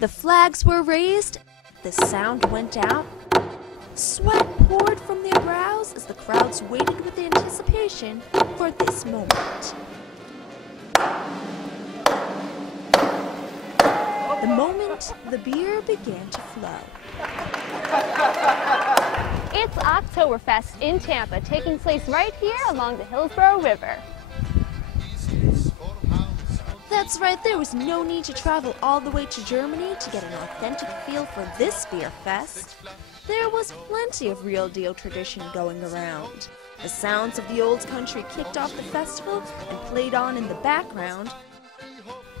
The flags were raised, the sound went out, sweat poured from their brows as the crowds waited with anticipation for this moment. The moment the beer began to flow. It's Oktoberfest in Tampa, taking place right here along the Hillsborough River. That's right, there was no need to travel all the way to Germany to get an authentic feel for this beer fest. There was plenty of real deal tradition going around. The sounds of the old country kicked off the festival and played on in the background,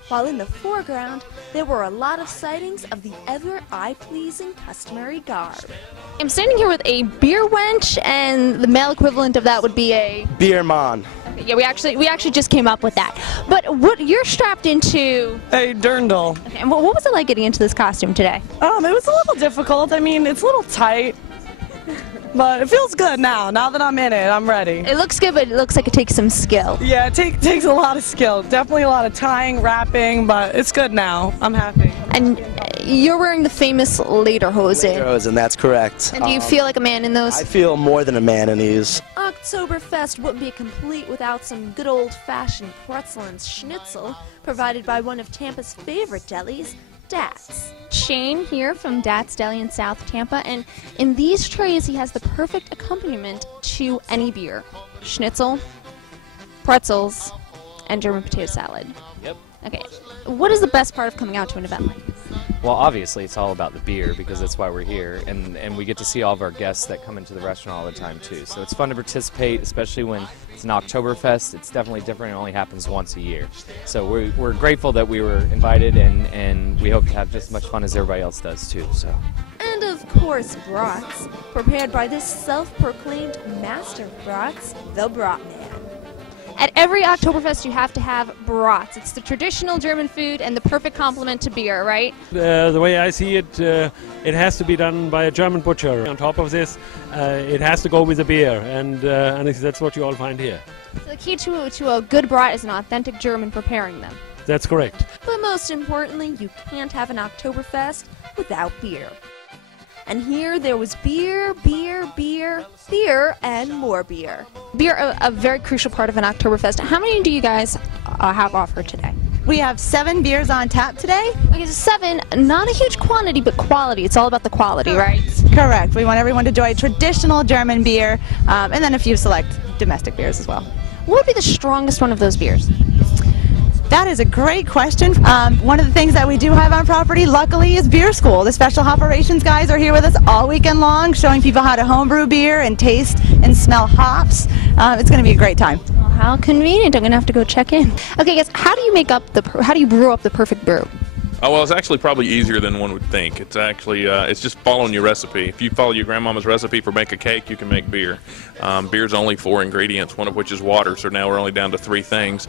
while in the foreground there were a lot of sightings of the ever eye-pleasing customary garb. I'm standing here with a beer wench, and the male equivalent of that would be a beer man. Okay, yeah, we actually just came up with that. But what you're strapped into? A dirndl. Okay, and what was it like getting into this costume today? It was a little difficult. I mean, it's a little tight, but it feels good now. Now that I'm in it, I'm ready. It looks good, but it looks like it takes some skill. Yeah, it takes a lot of skill. Definitely a lot of tying, wrapping, but it's good now. I'm happy. And you're wearing the famous Lederhosen. Lederhosen, that's correct. And do you feel like a man in those? I feel more than a man in these. Oktoberfest wouldn't be complete without some good old-fashioned pretzel and schnitzel provided by one of Tampa's favorite delis, Dat's. Shane here from Dat's Deli in South Tampa, and in these trays he has the perfect accompaniment to any beer. Schnitzel, pretzels, and German potato salad. Yep. Okay, what is the best part of coming out to an event like this? Well, obviously it's all about the beer because that's why we're here, and we get to see all of our guests that come into the restaurant all the time too. So it's fun to participate, especially when it's an Oktoberfest. It's definitely different. It only happens once a year. So we're grateful that we were invited, and we hope to have just as much fun as everybody else does too. So. And of course, brats, prepared by this self-proclaimed master of brats, the Brat Man. At every Oktoberfest you have to have brats. It's the traditional German food and the perfect complement to beer, right? The way I see it, it has to be done by a German butcher. On top of this, it has to go with the beer, and that's what you all find here. So the key to a good brat is an authentic German preparing them. That's correct. But most importantly, you can't have an Oktoberfest without beer. And here there was beer, beer, beer, beer, and more beer. Beer, a very crucial part of an Oktoberfest. How many do you guys have offered today? We have 7 beers on tap today. Okay, so 7, not a huge quantity, but quality. It's all about the quality, right? Correct. We want everyone to enjoy traditional German beer, and then a few select domestic beers as well. What would be the strongest one of those beers? That is a great question. One of the things that we do have on property, luckily, is beer school. The special operations guys are here with us all weekend long, showing people how to homebrew beer and taste and smell hops. It's going to be a great time. Well, how convenient! I'm going to have to go check in. Okay, guys, how do you brew up the perfect brew? Oh, well, it's actually probably easier than one would think. It's actually, it's just following your recipe. If you follow your grandmama's recipe for make a cake, you can make beer. Beer's only 4 ingredients, one of which is water, so now we're only down to 3 things.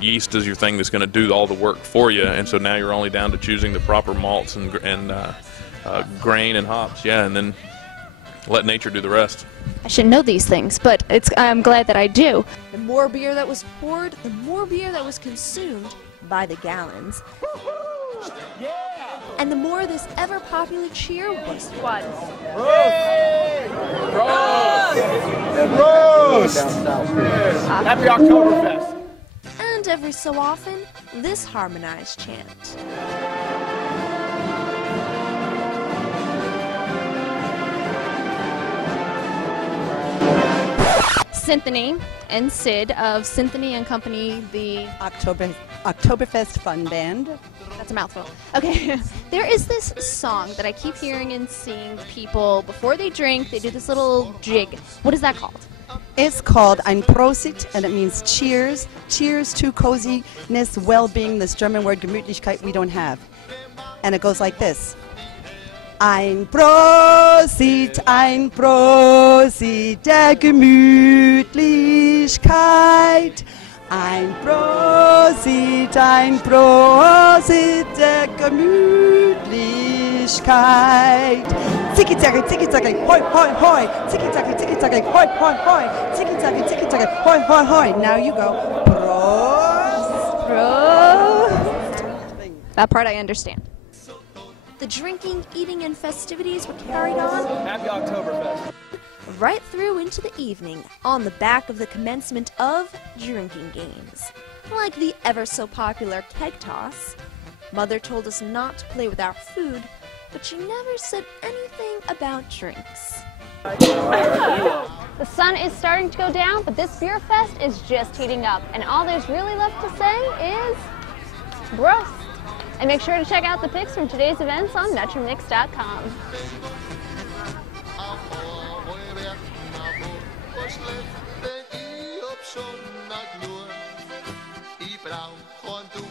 Yeast is your thing that's going to do all the work for you, and so now you're only down to choosing the proper malts and grain and hops, yeah, and then let nature do the rest. I should know these things, but I'm glad that I do. The more beer that was poured, the more beer that was consumed by the gallons. And the more this ever-popular cheer was won. Roast! Happy Oktoberfest! And every so often, this harmonized chant. Symphony and Sid of Symphony and Company, the Oktoberfest Fun Band. That's a mouthful. Okay, there is this song that I keep hearing and seeing people before they drink. They do this little jig. What is that called? It's called Ein Prosit, and it means cheers. Cheers to coziness, well-being, this German word Gemütlichkeit we don't have. And it goes like this. Ein Prosit der Gemütlichkeit. Ein Prosit der Gemütlichkeit. Tiki-taka, hoi, hoi, hoi. Tiki-taka, hoi, hoi, hoi. Tiki-taka, hoi, hoi, hoi. Now you go. Prost. Prost. That part I understand. The drinking, eating, and festivities were carried on Happy Oktoberfest. right through into the evening on the back of the commencement of drinking games, like the ever-so-popular keg toss. Mother told us not to play with our food, but she never said anything about drinks. The sun is starting to go down, but this beer fest is just heating up, and all there's really left to say is Prost. And make sure to check out the pics from today's events on metromix.com. Ik brauch und du